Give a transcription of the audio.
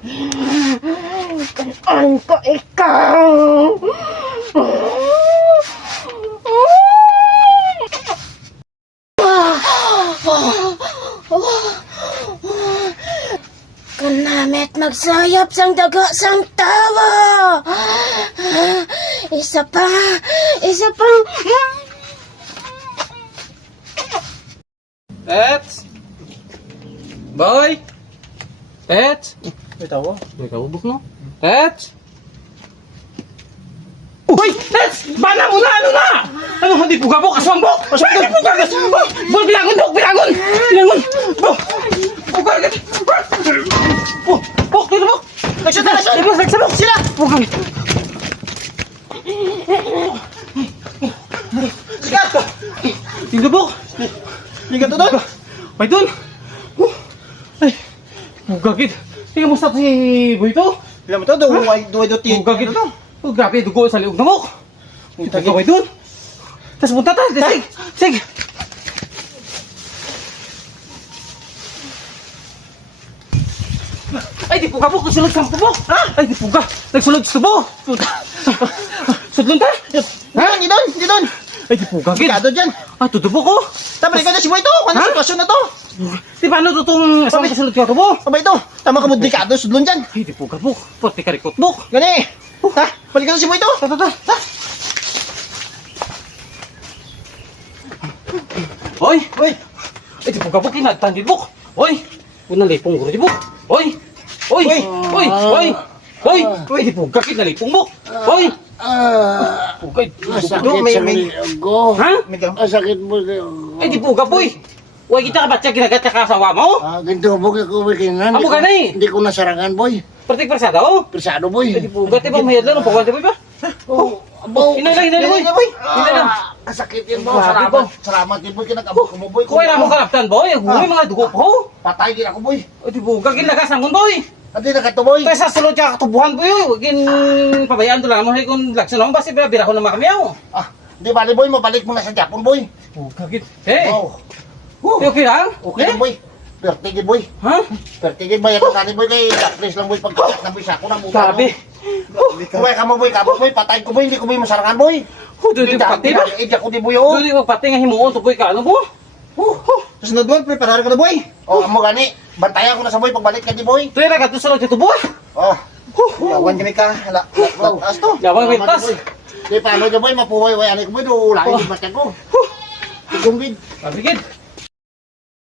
Kanaan ko ikaw! Kanamit magsayap sang daga sang tawa! Isa pa! Isa pa! Pets! Boy! Pets! May tawa. May kaubok no? Pets! Uy! Pets! Bala mo na! Ano na? Ano? Hindi pugabok! Aswambok! Aswambok! Pugabok! Bol! Bilangon! Bok! Bilangon! Bilangon! Bok! Pugabok! Bok! Bok! Dito bok! Nagsyon na! Nagsyon! Nagsabok sila! Pugabok! Sikat! Dito bok! Liga to doon. May doon! Ay! Pugagit! Tingnan mo sa si Boy to! Alam mo to, duway doon. Pugagit! Oh, grabe, dugo sa liog na mo! Kita ka may doon! Tapos punta tayo! Sig! Sig! Ay, di puga po! Nagsulod sa tubo! Ha? Ay, di puga! Nagsulod sa tubo! Sudlon tayo! Ha? Hindi doon, hindi doon. Ay, di puga! Ligado dyan. Ah, tutubo ko! Tama rin ka na si Boy to. Ano Ha? sitwasyon na to? Di paano tutong asang kasulod ka tubo? Tama ito. Tama ka mo delikado, sudlon dyan. Ay, di puga po! Pati ka rikot buk! Gani. Ha? Balik ka na si Boy to. Ta! Oy! Boy. Ay, di puga po! Kinagtan di buk! Oy! Unang lipong guro di buk! Oy! Oy! Oy! Oy! Oy! Oy! Di puga kinalipong buk! Oy! Pugay! Masakit sa ligo. Ha? Masakit mo sa ligo. Ay, di puga boy! Uy, kita ka ba siya ginagat ka kasawa mo? Ganito mo ko wikinan. Amo ka na eh. Hindi ko nasarangan, boy. Pertik persada oh! Persado, boy. Ay, di puga! Di ba mayad lang? Pagwan di ba? Oh, abo. Hinay boy! Hinay lang! Sakit yun, boy. Grabe, Salamat. Salamat din, boy. Kinakabot ko mo, boy. Kuha na mo kalaptan boy! May mga dugo po! Patay din ako, boy. Ay, di puga! Ginagas ang boy! Hindi na kato, boy. Kaya sa sulod ka katubuhan po yun, huwag pabayaan to lang mo, kung laksan naman, basta bira ko na makamiyaw. Di bali, boy. Mabalik mo na sa Japon, boy. Kagit. Hey, Oh. okay lang? Okay lang, boy. Pertigin, boy. Ha? Pertigin, boy. Ako kani, boy. Kay Daklis lang, boy. Pagkakat na, boy. Sa ako na, boy. Sabi. Kuway ka mo, boy. Kabot, boy. Patayin ko, boy. Hindi ko, boy, masarangan, boy. Doon di pati ba? Hindi ako, di, boy, oh. Doon di pati nga himuon to boy ka, ano po? Sunod boy, prepare ka na boy. Oh, amo gani. Bantayan ko na sa boy pagbalik ka di boy. Tuwira ka to sulod ito boy. Oh. Yawan kami ka. Lakas to. Yabang may tas. Di paano di boy mapuway-way ani ko boy do ulay di matyan ko. Tigumbid. Sabigid.